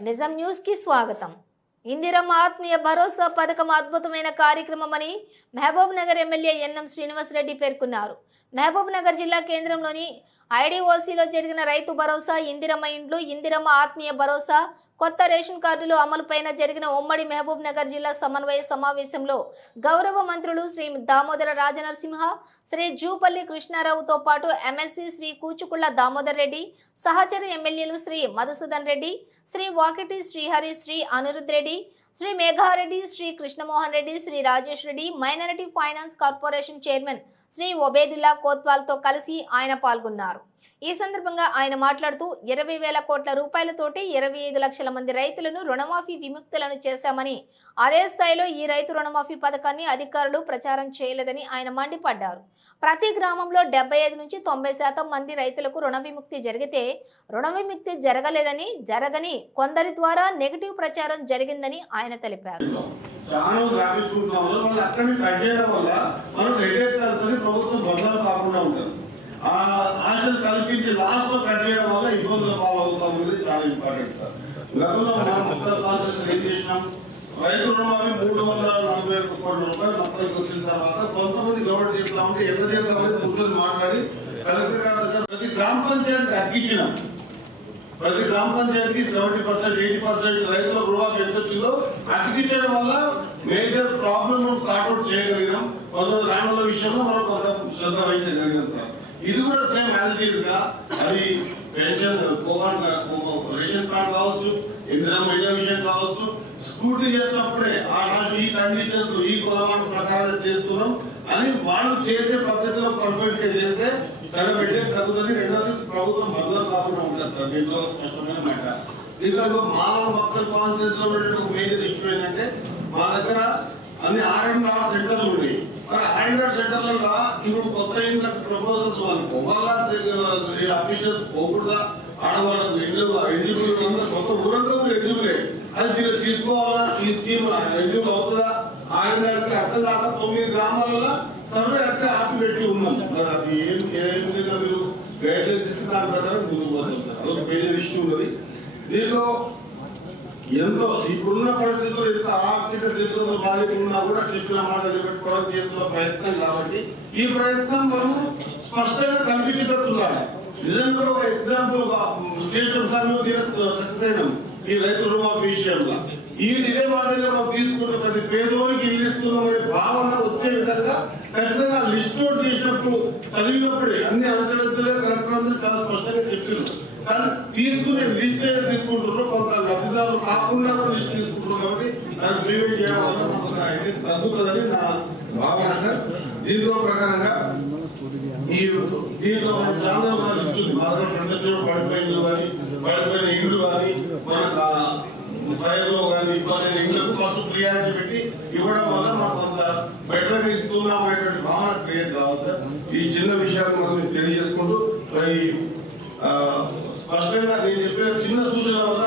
నిజం న్యూస్ కి స్వాగతం. ఇందిరమ్మ ఆత్మీయ భరోసా పథకం అద్భుతమైన కార్యక్రమమని మహబూబ్ నగర్ ఎమ్మెల్యే ఎన్ఎం శ్రీనివాస్ రెడ్డి పేర్కొన్నారు. మహబూబ్ నగర్ జిల్లా కేంద్రంలోని ఐడిఓసిలో జరిగిన రైతు భరోసా, ఇందిరమ్మ ఇండ్లు, ఇందిరమ్మ ఆత్మీయ భరోసా, కొత్త రేషన్ కార్డులు అమలుపైన జరిగిన ఉమ్మడి మహబూబ్ నగర్ జిల్లా సమన్వయ సమావేశంలో గౌరవ మంత్రులు శ్రీ దామోదర రాజనరసింహ, శ్రీ జూపల్లి కృష్ణారావుతో పాటు ఎమ్మెల్సీ శ్రీ కూచుకుళ్ల దామోదర్ రెడ్డి, సహచర ఎమ్మెల్యేలు Shri Madhusudan Reddy, Shri Vakiti Srihari, Shri Anirudh Reddy, Shri Megha Reddy, Shri Krishnamohan Reddy, Shri Rajesh Reddy, minority finance corporation chairman Shri Obedullah కోత్వాల్తో కలిసి ఆయన పాల్గొన్నారు. ఈ సందర్భంగా ఆయన మాట్లాడుతూ 20,000 కోట్ల రూపాయలతోటి 25 లక్షల మంది రైతులను రుణమాఫీ విముక్తులను చేశామని, అదే స్థాయిలో ఈ రైతు రుణమాఫీ పథకాన్ని అధికారులు ప్రచారం చేయలేదని ఆయన మండిపడ్డారు. ప్రతి గ్రామంలో 75 నుంచి 90% మంది రైతులకు రుణ విముక్తి జరిగితే రుణ విముక్తి జరగని కొందరి ద్వారా నెగటివ్ ప్రచారం జరిగిందని ఆయన తెలిపారు. ఆశలు కల్పించి లాస్ట్ లో కట్ చేయడం వల్ల ఇబ్బందులు పాలవుతాం అనేది చాలా ఇంపార్టెంట్ సార్. గతంలో ఏం చేసినాం, రైతు రుణమాఫీ 341 కోట్ల రూపాయలు మొత్తానికి వచ్చిన తర్వాత కొంతమంది గవర్నమెంట్ చేస్తామంటే ఎంత చేస్తామని కూర్చొని మాట్లాడి కలెక్టర్ ప్రతి గ్రామ పంచాయతీకి అతికించినాం. ప్రతి గ్రామ పంచాయతీకి 70%, 80% రైతుల రుణమాఫీ ఎంత వచ్చిందో అతికించడం వల్ల మేజర్ ప్రాబ్లమ్ సార్ట్అవుట్ చేయగలిగినాం. కొంతమంది రైతుల విషయంలో మనం కొంత శ్రద్ధ వహించగలిగాం సార్. ఇది కూడా సేమ్ యాజ్ ఇట్ ఈస్ గా అది పెన్షన్, రేషన్ కార్డు కావచ్చు, ఇందిరమ్మ ఇళ్ల విషయం కావచ్చు, స్కూటీ చేసినప్పుడే ఈ కండిషన్ ఈ కొలమాన ప్రకారం చేస్తున్నాం అని వాళ్ళు చేసే పద్ధతిలో పర్ఫెక్ట్ గా చేస్తే సగబెట్టే తగ్గుతుంది. రెండోది ప్రభుత్వం బదులు కాకుండా ఉంటుంది సార్. దీంట్లో కష్టమైన మాట. దీంట్లో మా భక్తుల కాన్సెన్స్ లో ఒక మేజర్ ఇష్యూ ఏంటంటే మా దగ్గర అన్ని R&R సెంటర్లు ఉన్నాయి. మరి R&R సెంటర్లలో ఇప్పుడు కొత్త ఇంట్లో ప్రపోజల్స్ అనుకో వాళ్ళ అఫీషియల్స్ పోకూడదా, ఆడవాళ్ళకు ఎలిజిబుల్ కొత్త ఊరంతా ఎలిజిబులే, అది మీరు తీసుకోవాలా, ఈ స్కీమ్ ఎలిజిబుల్ అవుతుందా R&Rకి అర్థం కాక 9 గ్రామాలలో సర్వే అంటే ఆపి పెట్టి ఉన్నాం. అది ఏం మీరు గైడ్లైన్స్ ఇస్తే దాని ప్రకారం ముందుకు పోతాం సార్. అదొక మేజర్ ఇష్యూ ఉన్నది. దీంట్లో ఎంతో ఇప్పుడున్న పరిస్థితుల్లో ఎంత ఆర్థిక స్థితిలో బాధితున్నా కూడా చెప్పిన మాట నిలబెట్టుకోవడం చేస్తున్న ప్రయత్నం కాబట్టి ఈ ప్రయత్నం మనం స్పష్టంగా కనిపించేటట్టుండాలి. నిజంగా ఒక ఎగ్జాంపుల్ చేసిన సక్సెస్ అయినాం ఈ రైతు రుణమాఫీ విషయంలో. ఇదే మాదిరిగా మనం తీసుకుంటే ప్రతి పేదోనికి ఇల్లు ఇస్తున్నామనే భావన వచ్చే విధంగా ఖచ్చితంగా లిస్ట్ అవుట్ చేసినప్పుడు చదివినప్పుడే అన్ని అంచెలంచెలుగా కలెక్టర్ అందరూ చాలా స్పష్టంగా చెప్పారు. కానీ తీసుకునే లిస్ట్ అయితే తీసుకుంటున్నారు, కొంత లబ్ధిదారులు కాకుండా లిస్ట్ తీసుకుంటున్నారు. కాబట్టి దాన్ని ప్రివెంట్ చేయడం వల్ల తగ్గుతుందని నా భావన సార్. దీంట్లో ప్రకారంగా దీంట్లో మనం చాలా ఇస్తుంది. మా దగ్గర పడిపోయింది కానీ పడిపోయిన ఇండ్లు కానీ మన ఫైర్లో కానీ ఇబ్బంది ఇండ్లకు ఫస్ట్ ప్రియారిటీ పెట్టి ఇవ్వడం వల్ల మనం కొంత బెటర్ ఇస్తున్నాం అనేటువంటి భావన క్రియేట్ కావాలి సార్. ఈ చిన్న విషయాన్ని మనం తెలియజేసుకుంటూ స్పష్టంగా నేను చెప్పిన చిన్న సూచన వల్ల